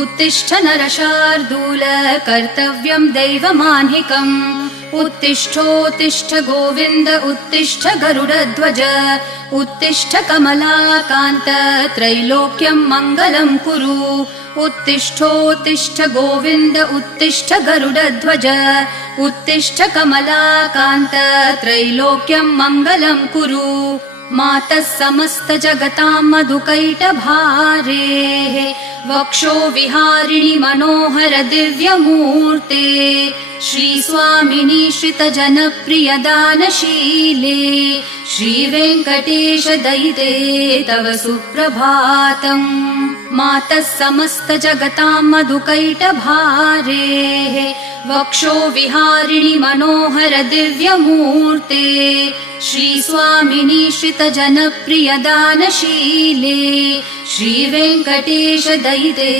उत्तिष्ठ नरशार्दूल कर्तव्यं दैवमान्हिकम् उत्तिष्ठोत्तिष्ठ गोविन्द उत्तिष्ठ गरुडध्वज उत्तिष्ठ कमलाकान्त त्रैलोक्यं मङ्गलं कुरु उत्तिष्ठोत्तिष्ठ गोविन्द उत्तिष्ठ गरुडध्वज उत्तिष्ठ कमलाकान्त त्रैलोक्यं मङ्गलं कुरु मातः समस्त जगतां मधुकैटभारेः वक्षो विहारिणि मनोहर दिव्यमूर्ते श्रीस्वामिनि श्रितजनप्रिय दानशीले श्रीवेङ्कटेश दयिते तव सुप्रभातम् मातः समस्त जगतां मधुकैटभारेः वक्षो विहारिणि मनोहर दिव्यमूर्ते श्रीस्वामिनि श्रितजनप्रिय दानशीले श्रीवेङ्कटेश दयिते